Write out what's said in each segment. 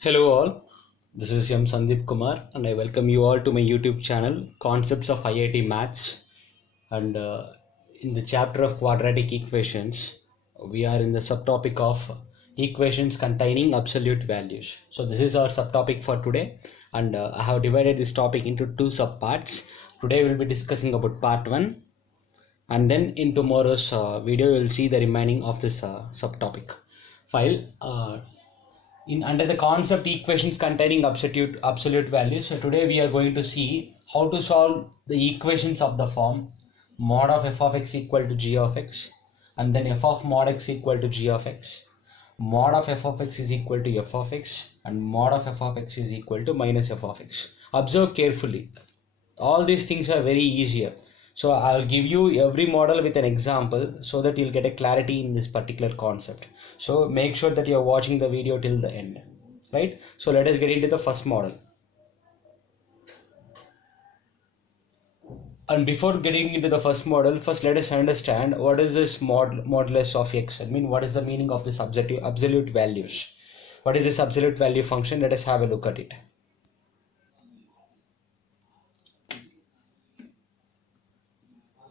Hello all, this is M. Sandeep Kumar and I welcome you all to my YouTube channel Concepts of IIT Maths, and in the chapter of quadratic equations we are in the subtopic of equations containing absolute values. So this is our subtopic for today, and I have divided this topic into two subparts. Today we will be discussing about part 1, and then in tomorrow's video you will see the remaining of this subtopic file. Under the concept equations containing absolute values, so today we are going to see how to solve the equations of the form mod of f of x equal to g of x, and then f of mod x equal to g of x, mod of f of x is equal to f of x, and mod of f of x is equal to minus f of x. Observe carefully, all these things are very easier. So I'll give you every model with an example so that you'll get a clarity in this particular concept. So make sure that you're watching the video till the end, right? So let us get into the first model. And before getting into the first model, first let us understand what is this modulus of x. I mean, what is the meaning of this absolute values? What is this absolute value function? Let us have a look at it.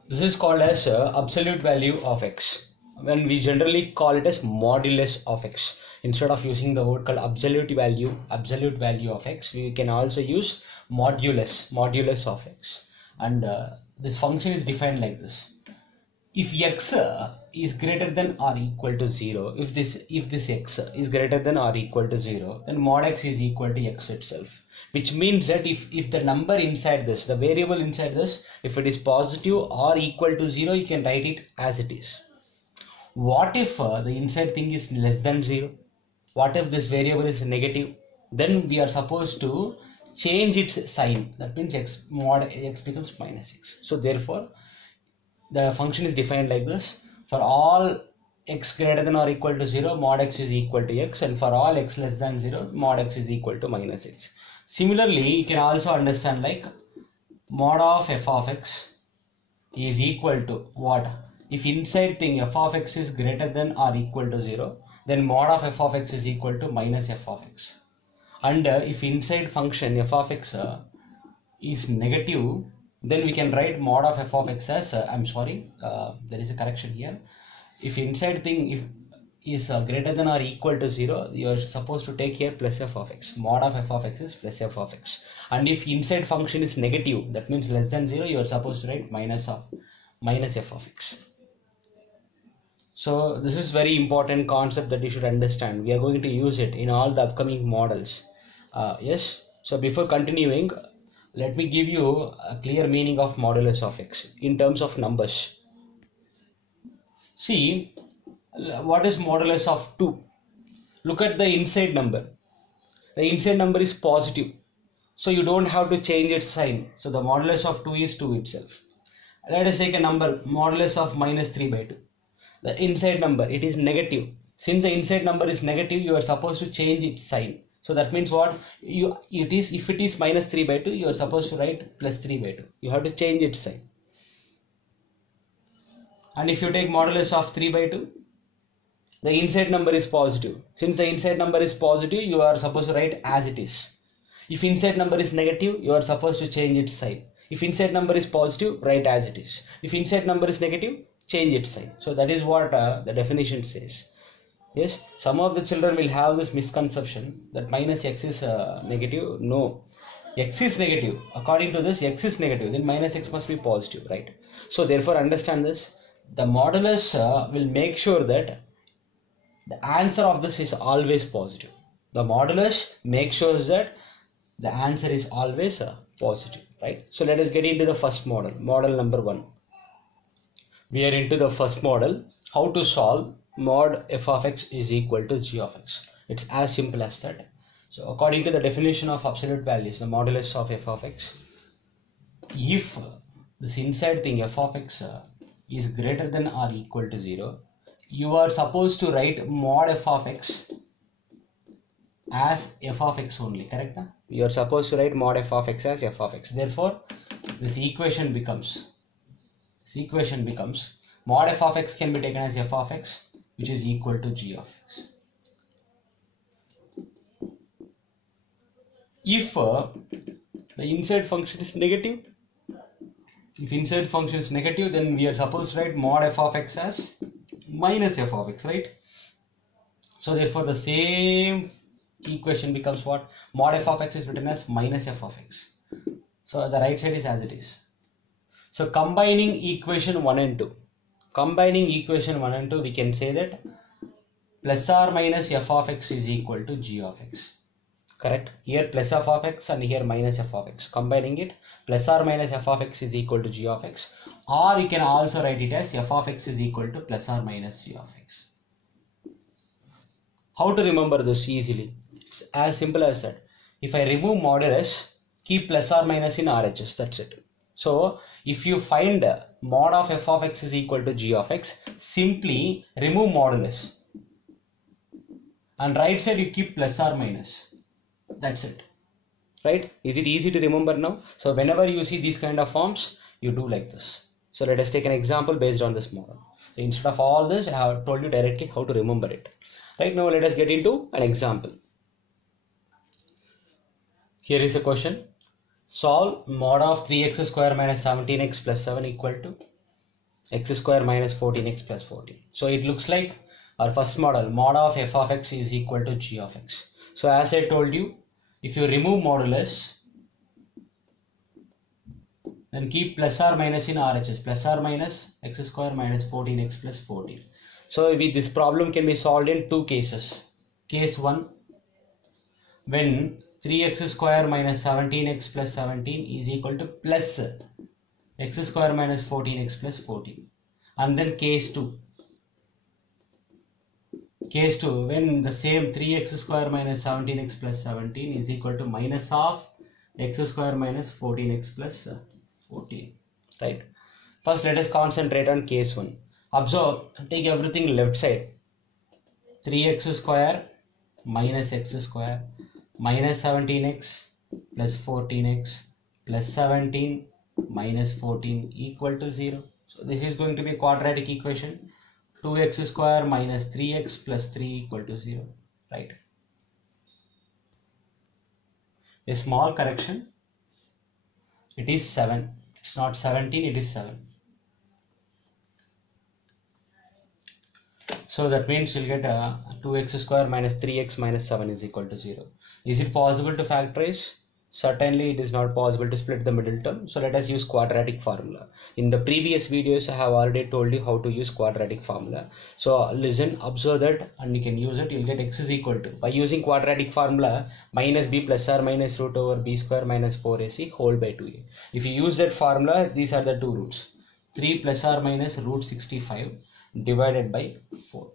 This is called as absolute value of x, when we generally call it as modulus of x. Instead of using the word called absolute value of x, we can also use modulus of x. And this function is defined like this: if x is greater than or equal to 0, if this x is greater than or equal to 0, then mod x is equal to x itself. Which means that if the number inside this, the variable inside this, if it is positive or equal to 0, you can write it as it is. What if the inside thing is less than 0? What if this variable is negative? Then we are supposed to change its sign. That means mod x becomes minus x. So therefore, the function is defined like this: for all x greater than or equal to 0, mod x is equal to x, and for all x less than 0, mod x is equal to minus x. Similarly, you can also understand like mod of f of x is equal to what? If inside thing f of x is greater than or equal to 0, then mod of f of x is equal to minus f of x. And if inside function f of x is negative, then we can write mod of f of x as there is a correction here. If inside thing is greater than or equal to 0, you are supposed to take here plus f of x. Mod of f of x is plus f of x. And if inside function is negative, that means less than 0, you are supposed to write minus f of x. So this is very important concept that you should understand. We are going to use it in all the upcoming models. Yes. So before continuing, let me give you a clear meaning of modulus of x in terms of numbers. See, what is modulus of 2? Look at the inside number. The inside number is positive, so you don't have to change its sign. So the modulus of 2 is 2 itself. Let us take a number, modulus of minus 3 by 2. The inside number, it is negative. Since the inside number is negative, you are supposed to change its sign. So that means what? If it is minus 3 by 2, you are supposed to write plus 3 by 2. You have to change its sign. And if you take modulus of 3 by 2, the inside number is positive. Since the inside number is positive, you are supposed to write as it is. If inside number is negative, you are supposed to change its sign. If inside number is positive, write as it is. If inside number is negative, change its sign. So that is what the definition says. Yes, some of the children will have this misconception that minus x is negative. No, x is negative. According to this, x is negative, then minus x must be positive, right? So therefore understand this. The modulus will make sure that the answer of this is always positive. The modulus makes sure that the answer is always positive, right? So let us get into the first model, model number 1. We are into the first model, how to solve mod f of x is equal to g of x. It's as simple as that. So according to the definition of absolute values, the modulus of f of x, if this inside thing f of x is greater than or equal to 0, you are supposed to write mod f of x as f of x only, correct? You are supposed to write mod f of x as f of x. Therefore, this equation becomes mod f of x can be taken as f of x, which is equal to g of x. if the inside function is negative, if inside function is negative, then we are supposed to write mod f of x as minus f of x, right? So therefore the same equation becomes what? Mod f of x is written as minus f of x. So the right side is as it is. So combining equation 1 and 2, we can say that plus or minus f of x is equal to g of x. Correct? Here plus f of x and here minus f of x. Combining it, plus or minus f of x is equal to g of x. Or you can also write it as f of x is equal to plus or minus g of x. How to remember this easily? It's as simple as that. If I remove modulus, keep plus or minus in RHS. That's it. So if you find mod of f of x is equal to g of x, simply remove modulus. And right side you keep plus or minus. That's it. Right? Is it easy to remember now? So whenever you see these kind of forms, you do like this. So let us take an example based on this model. So instead of all this, I have told you directly how to remember it. Right now let us get into an example. Here is a question. Solve mod of 3x square minus 17x plus 7 equal to x square minus 14x plus 14. So it looks like our first model, mod of f of x is equal to g of x. So as I told you, if you remove modulus, then keep plus or minus in RHS, plus or minus x square minus 14x plus 14. So this problem can be solved in two cases. Case 1, when 3x square minus 17x plus 17 is equal to plus x square minus 14x plus 14. And then case 2. Case 2, when the same 3x square minus 17x plus 17 is equal to minus of x square minus 14x plus 14. Right. First let us concentrate on case 1. Observe, take everything left side. 3x square minus x square minus 17x plus 14x plus 17 minus 14 equal to 0. So this is going to be a quadratic equation. 2x square minus 3x plus 3 equal to 0. Right. A small correction. It is 7. It's not 17, it is 7. So that means you'll get 2x square minus 3x minus 7 is equal to 0. Is it possible to factorize? Certainly it is not possible to split the middle term. So let us use quadratic formula. In the previous videos I have already told you how to use quadratic formula. So listen, observe that and you can use it. You'll get x is equal to, by using quadratic formula, minus b plus or minus root over b square minus 4ac whole by 2a. If you use that formula, these are the two roots. 3 plus or minus root 65 divided by 4.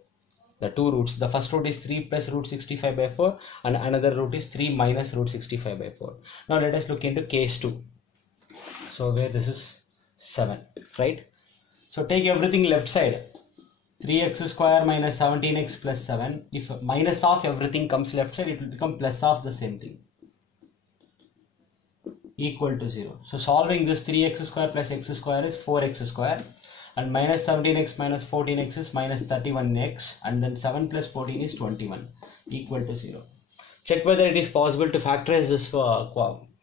The two roots, the first root is 3 plus root 65 by 4 and another root is 3 minus root 65 by 4. Now let us look into case 2. So where this is 7, right? So take everything left side. 3x square minus 17x plus 7. If minus of everything comes left side, it will become plus of the same thing. Equal to 0. So solving this 3x square plus x square is 4x square. And minus 17x minus 14x is minus 31x, and then 7 plus 14 is 21 equal to 0. Check whether it is possible to factorize this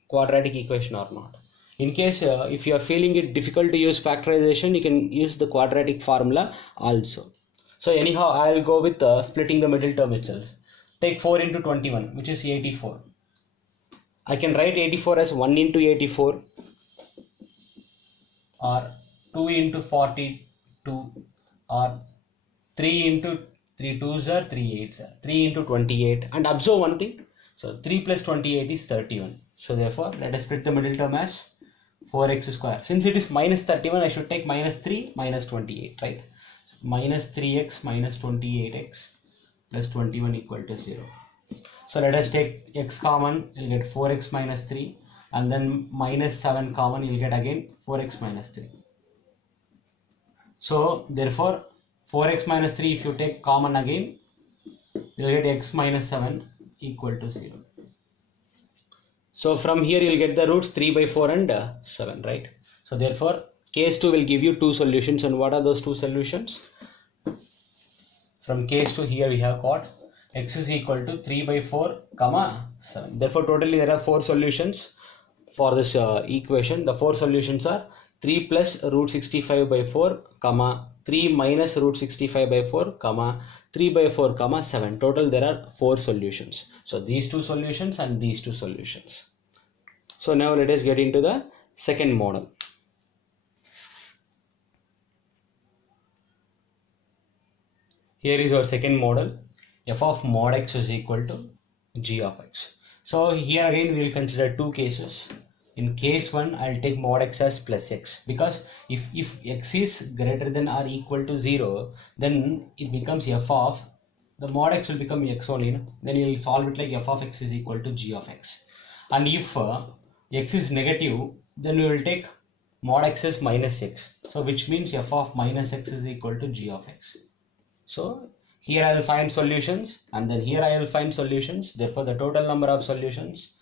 quadratic equation or not. In case if you are feeling it difficult to use factorization, you can use the quadratic formula also. So anyhow, I will go with splitting the middle term itself. Take 4 into 21, which is 84. I can write 84 as 1 into 84 or 2 into 42 or 3 into 3 2s are 3 8s are 3 into 28. And observe one thing. So 3 plus 28 is 31. So therefore let us split the middle term as 4x square. Since it is minus 31, I should take minus 3 minus 28, right? So minus 3x minus 28x plus 21 equal to 0. So let us take x common, you'll get 4x minus 3, and then minus 7 common, you'll get again 4x minus 3. So therefore 4x minus 3, if you take common again, you'll get x minus 7 equal to 0. So from here you'll get the roots 3 by 4 and 7, right? So therefore case 2 will give you two solutions. And what are those two solutions? From case 2 here we have got x is equal to 3 by 4 comma 7. Therefore totally there are 4 solutions for this equation. The 4 solutions are 3 plus root 65 by 4 comma 3 minus root 65 by 4 comma 3 by 4 comma 7. Total there are 4 solutions. So these 2 solutions and these 2 solutions. So now let us get into the second model. Here is our second model. F of mod x is equal to g of x. So here again we will consider 2 cases. In case 1 I will take mod x as plus x, because if x is greater than or equal to 0, then it becomes f of, the mod x will become x only, then you will solve it like f of x is equal to g of x. And if x is negative, then we will take mod x as minus x, so which means f of minus x is equal to g of x. So here I will find solutions and then here I will find solutions. Therefore the total number of solutions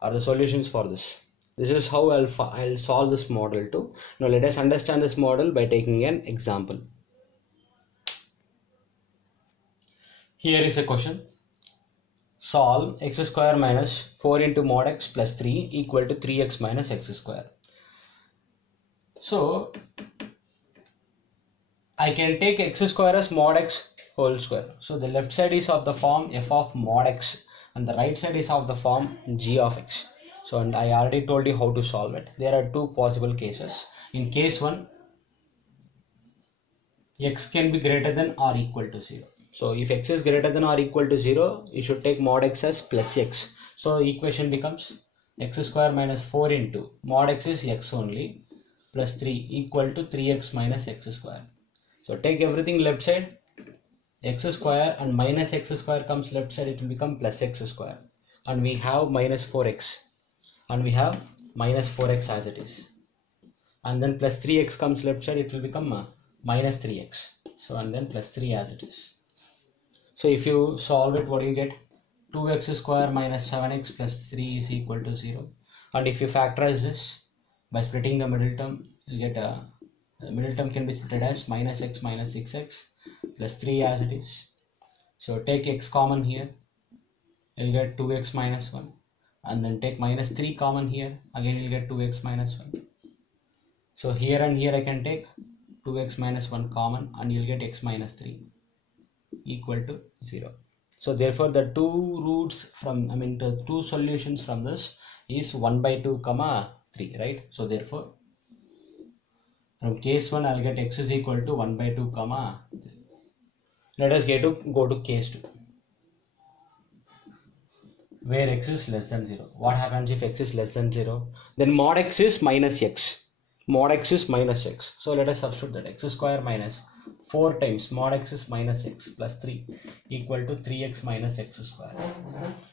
are the solutions for this. This is how I'll solve this model too. Now let us understand this model by taking an example. Here is a question. Solve x square minus 4 into mod x plus 3 equal to 3x minus x square. So I can take x square as mod x whole square. So the left side is of the form f of mod x and the right side is of the form g of x. So and I already told you how to solve it. There are 2 possible cases. In case 1, x can be greater than or equal to 0. So if x is greater than or equal to 0, you should take mod x as plus x. So equation becomes x square minus 4 into mod x is x only plus 3 equal to 3x minus x square. So take everything left side, x square and minus x square comes left side, it will become plus x square. And we have minus 4x. And we have minus 4x as it is. And then plus 3x comes left side, it will become minus 3x. So and then plus 3 as it is. So if you solve it, what do you get? 2x square minus 7x plus 3 is equal to 0. And if you factorize this by splitting the middle term, you get the middle term can be split as minus x minus 6x plus 3 as it is. So take x common here, you'll get 2x minus 1, and then take minus 3 common here, again you'll get 2x minus 1. So here and here I can take 2x minus 1 common and you'll get x minus 3 equal to 0. So therefore the the 2 solutions from this is 1 by 2 comma 3, right? So therefore from case 1 I'll get x is equal to 1 by 2 comma 3. Let us go to case 2, where x is less than 0. What happens if x is less than 0? Then mod x is minus x. Mod x is minus x. So let us substitute that x square minus 4 times mod x is minus x plus 3 equal to 3x minus x square.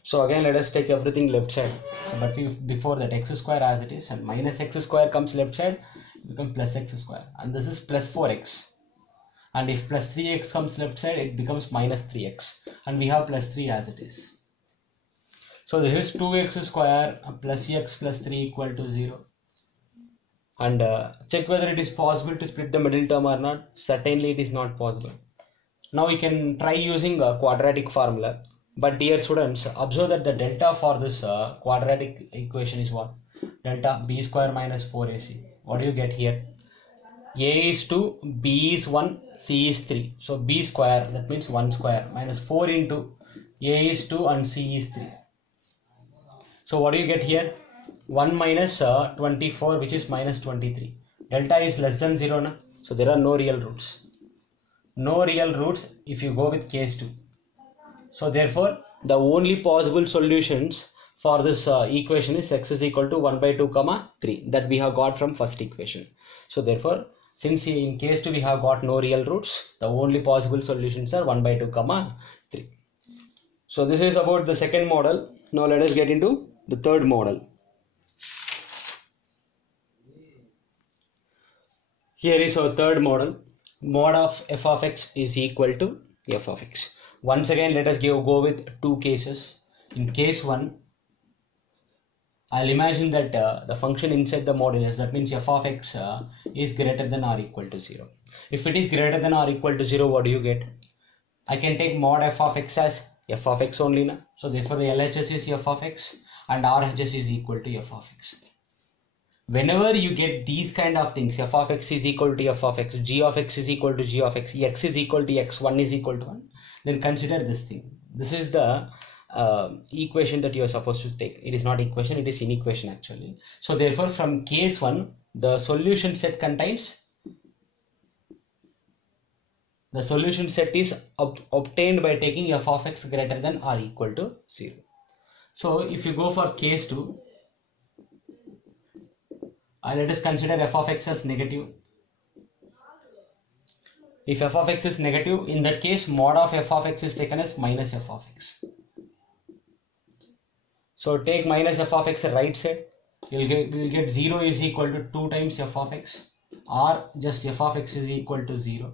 So again let us take everything left side. So but before that, x square as it is and minus x square comes left side, it becomes plus x square, and this is plus 4x. And if plus 3x comes left side, it becomes minus 3x, and we have plus 3 as it is. So this is 2x square plus x plus 3 equal to 0. And check whether it is possible to split the middle term or not. Certainly it is not possible. Now we can try using a quadratic formula. But dear students, observe that the delta for this quadratic equation is what? Delta b square minus 4ac. What do you get here? A is 2, b is 1, c is 3. So b square, that means 1 square, minus 4 into a is 2 and c is 3. So what do you get here? 1 minus 24, which is minus 23. Delta is less than 0 na? So there are no real roots. No real roots if you go with case 2. So therefore the only possible solutions for this equation is x is equal to 1 by 2 comma 3 that we have got from first equation. So therefore since in case 2 we have got no real roots, the only possible solutions are 1 by 2 comma 3. So this is about the second model. Now let us get into the third model. Here is our third model. Mod of f of x is equal to f of x. Once again let us go with 2 cases. In case 1, I'll imagine that the function inside the modulus, that means f of x is greater than or equal to 0. If it is greater than or equal to 0, what do you get? I can take mod f of x as f of x only na. So therefore the LHS is f of x and RHS is equal to f of x. Whenever you get these kind of things, f of x is equal to f of x, g of x is equal to g of x, x is equal to x, 1 is equal to 1, then consider this thing. This is the equation that you are supposed to take. It is not equation, it is inequation actually. So therefore from case 1, the solution set contains, the solution set is obtained by taking f of x greater than or equal to 0. So if you go for case 2, let us consider f of x as negative. If f of x is negative, in that case mod of f of x is taken as minus f of x. So take minus f of x right side, you will get 0 is equal to 2 times f of x, or just f of x is equal to 0.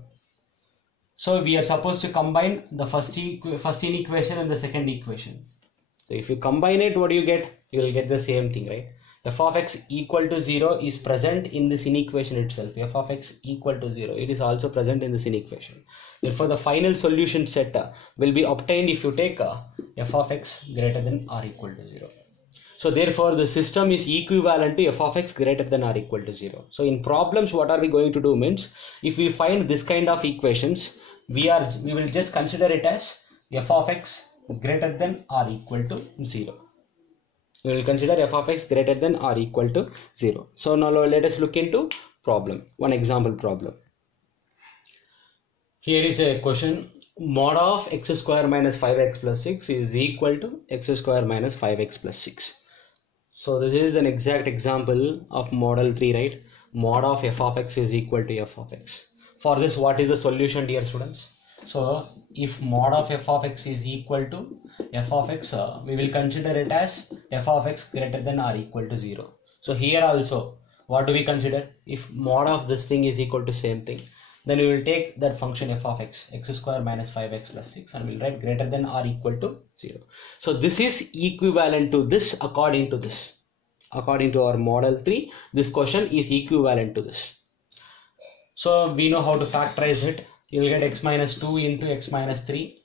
So we are supposed to combine the first inequation and the second equation. So if you combine it, what do you get? You will get the same thing, right? F of x equal to 0 is present in this inequation itself. F of x equal to 0, it is also present in this inequation. Therefore the final solution set will be obtained if you take f of x greater than or equal to 0. So therefore the system is equivalent to f of x greater than or equal to 0. So in problems, what are we going to do means, if we find this kind of equations, we will just consider it as f of x greater than or equal to 0. We will consider f of x greater than or equal to 0. So now let us look into problem, one example problem. Here is a question: mod of x square minus 5x plus 6 is equal to x square minus 5x plus 6. So this is an exact example of model 3, right? Mod of f of x is equal to f of x. For this, what is the solution, dear students? So if mod of f of x is equal to f of x, we will consider it as f of x greater than or equal to 0. So here also, what do we consider? If mod of this thing is equal to same thing, then we will take that function f of x, x square minus 5x plus 6, and we will write greater than or equal to 0. So this is equivalent to this according to this. According to our model 3, this question is equivalent to this. So we know how to factorize it. You will get x minus 2 into x minus 3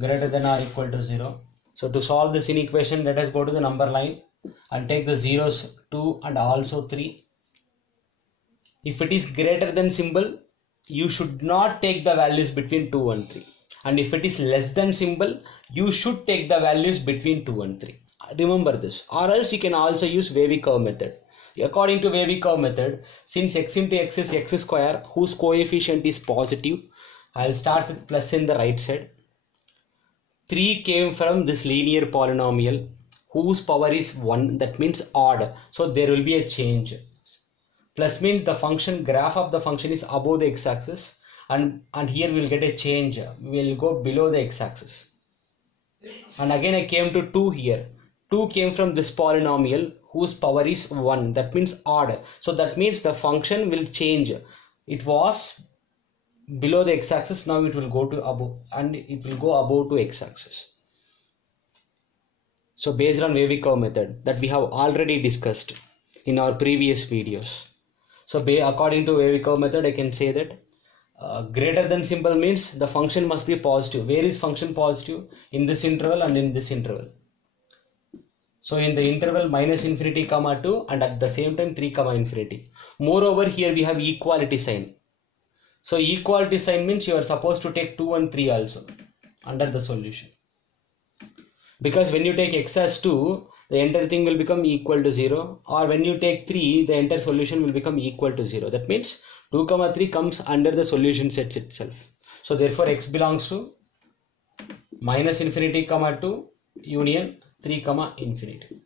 greater than or equal to 0. So to solve this inequation, let us go to the number line and take the zeros 2 and also 3. If it is greater than symbol, you should not take the values between 2 and 3. And if it is less than symbol, you should take the values between 2 and 3. Remember this. Or else you can also use wavy curve method. According to wavy curve method, since x into x is x square whose coefficient is positive, I will start with plus in the right side. 3 came from this linear polynomial whose power is 1, that means odd. So there will be a change. Plus means the function, graph of the function is above the x-axis, and here we will get a change. We will go below the x-axis. And again I came to 2 here. 2 came from this polynomial whose power is 1, that means odd. So that means the function will change. It was below the x-axis, now it will go to above, and it will go above to x-axis. So based on wavy curve method that we have already discussed in our previous videos. So according to wavy curve method, I can say that greater than symbol means the function must be positive. Where is function positive? In this interval and in this interval. So in the interval minus infinity comma 2 and at the same time 3 comma infinity. Moreover, here we have equality sign. So equality sign means you are supposed to take 2 and 3 also under the solution. Because when you take x as 2, the entire thing will become equal to 0, or when you take 3, the entire solution will become equal to 0. That means 2 comma 3 comes under the solution sets itself. So therefore x belongs to minus infinity comma 2 union 3 comma infinity.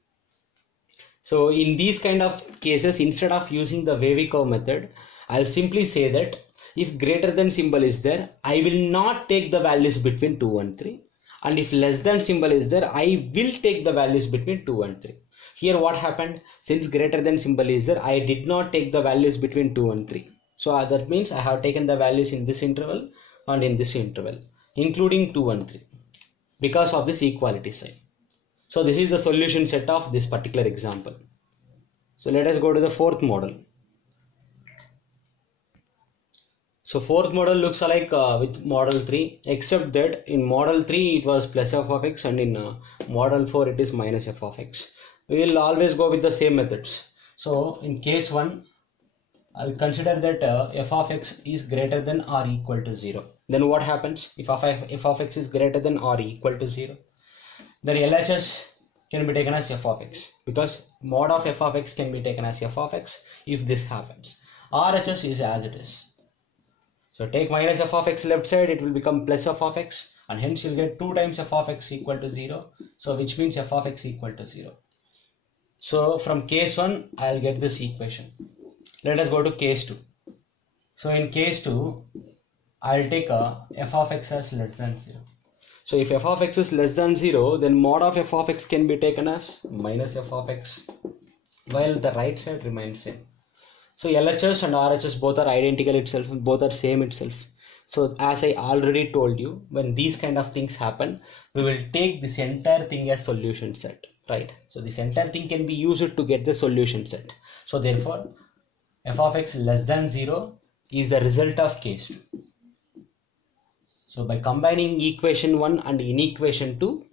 So in these kind of cases, instead of using the wavy curve method, I'll simply say that if greater than symbol is there, I will not take the values between 2 and 3. And if less than symbol is there, I will take the values between 2 and 3. Here what happened? Since greater than symbol is there, I did not take the values between 2 and 3. So that means I have taken the values in this interval and in this interval, including 2 and 3, because of this equality sign. So this is the solution set of this particular example. So let us go to the fourth model. So fourth model looks like with model 3, except that in model 3 it was plus f of x, and in model 4 it is minus f of x. We will always go with the same methods. So in case 1, I'll consider that f of x is greater than or equal to 0. Then what happens if f of x is greater than or equal to 0? Then LHS can be taken as f of x, because mod of f of x can be taken as f of x if this happens. RHS is as it is. So take minus f of x left side, it will become plus f of x, and hence you'll get 2 times f of x equal to 0. So which means f of x equal to 0. So from case 1, I'll get this equation. Let us go to case 2. So in case 2, I'll take f of x as less than 0. So if f of x is less than 0, then mod of f of x can be taken as minus f of x, while the right side remains same. So LHS and RHS both are identical itself, both are same itself. So as I already told you, when these kind of things happen, we will take this entire thing as solution set, right? So this entire thing can be used to get the solution set. So therefore, f of x less than 0 is the result of case 2. So by combining equation 1 and in equation 2,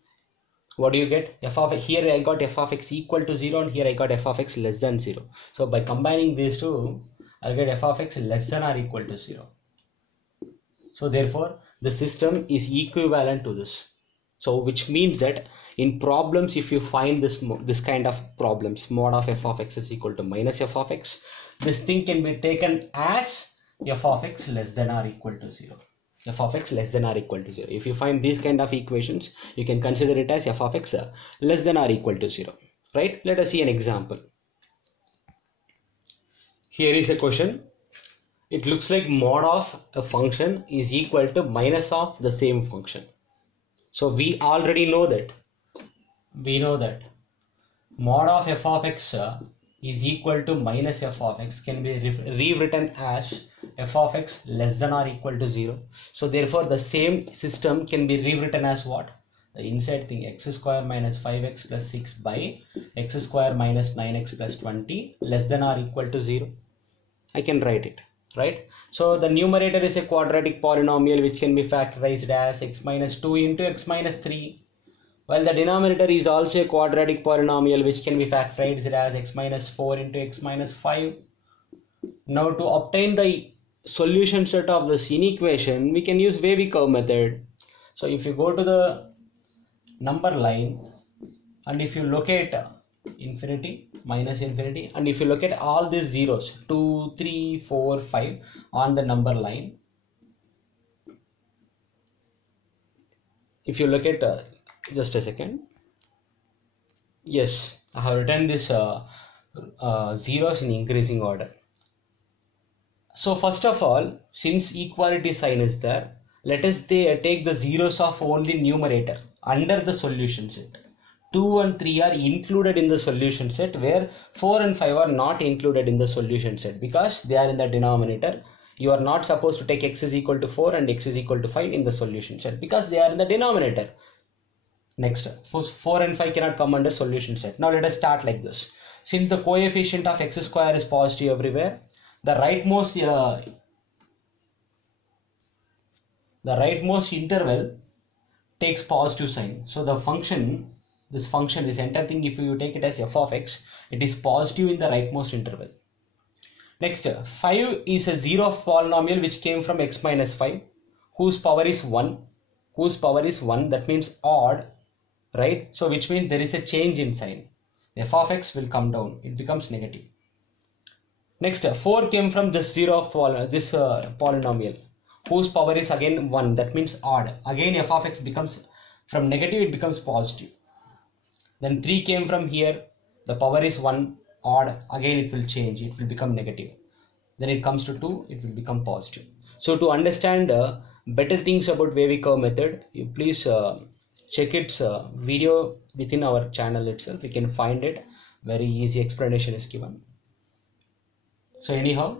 what do you get? Here I got f of x equal to 0, and here I got f of x less than 0. So by combining these two, I'll get f of x less than or equal to 0. So therefore, the system is equivalent to this. So which means that in problems, if you find this kind of problems, mod of f of x is equal to minus f of x, this thing can be taken as f of x less than or equal to 0. F of x less than or equal to 0. If you find these kind of equations, you can consider it as f of x less than or equal to 0. Right? Let us see an example. Here is a question. It looks like mod of a function is equal to minus of the same function. So we already know that. We know that mod of f of x is equal to minus f of x can be rewritten as f of x less than or equal to 0. So therefore the same system can be rewritten as what? The inside thing, x square minus 5x plus 6 by x square minus 9x plus 20 less than or equal to 0. I can write it, right? So the numerator is a quadratic polynomial which can be factorized as x minus 2 into x minus 3. While the denominator is also a quadratic polynomial which can be factorized as x minus 4 into x minus 5. Now to obtain the solution set of this inequation, we can use wavy curve method. So if you go to the number line and if you locate infinity, minus infinity, and if you look at all these zeros 2, 3, 4, 5 on the number line, if you look at just a second, yes, I have written this zeros in increasing order. So first of all, since equality sign is there, let us take the zeros of only numerator under the solution set. 2 and 3 are included in the solution set, where 4 and 5 are not included in the solution set because they are in the denominator. You are not supposed to take x is equal to 4 and x is equal to 5 in the solution set because they are in the denominator. Next, 4 and 5 cannot come under solution set. Now let us start like this. Since the coefficient of x square is positive everywhere, the rightmost interval takes positive sign. So the function, this entire thing, if you take it as f of x, it is positive in the rightmost interval. Next, 5 is a zero polynomial which came from x minus 5, whose power is 1. Whose power is 1, that means odd, right? So which means there is a change in sign. F of x will come down, it becomes negative. Next, 4 came from this polynomial whose power is again 1, that means odd. Again f of x becomes, from negative it becomes positive. Then 3 came from here, the power is 1, odd, again it will change, it will become negative. Then it comes to 2, it will become positive. So to understand better things about wavy curve method, you please check its video within our channel itself. You can find it, very easy explanation is given. So anyhow,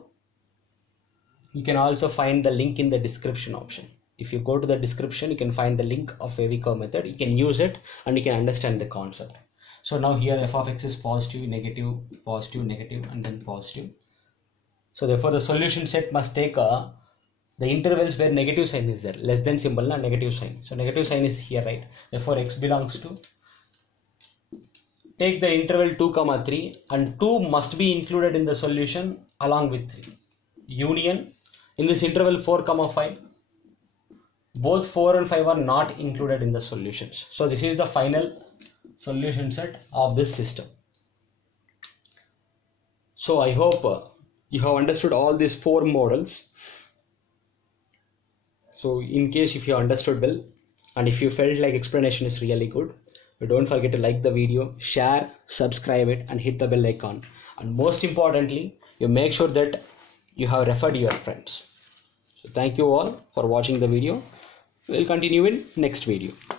you can also find the link in the description option. If you go to the description, you can find the link of wavy curve method. You can use it and you can understand the concept. So now here f of x is positive, negative, and then positive. So therefore the solution set must take the intervals where negative sign is there, less than symbol na negative sign, so negative sign is here, right? Therefore x belongs to, take the interval 2 comma 3 and 2 must be included in the solution along with 3, union in this interval 4 comma 5, both 4 and 5 are not included in the solutions. So this is the final solution set of this system. So I hope you have understood all these 4 models. So in case if you understood well and if you felt like explanation is really good, don't forget to like the video, share, subscribe it and hit the bell icon, and most importantly you make sure that you have referred your friends. So thank you all for watching the video. We'll continue in next video.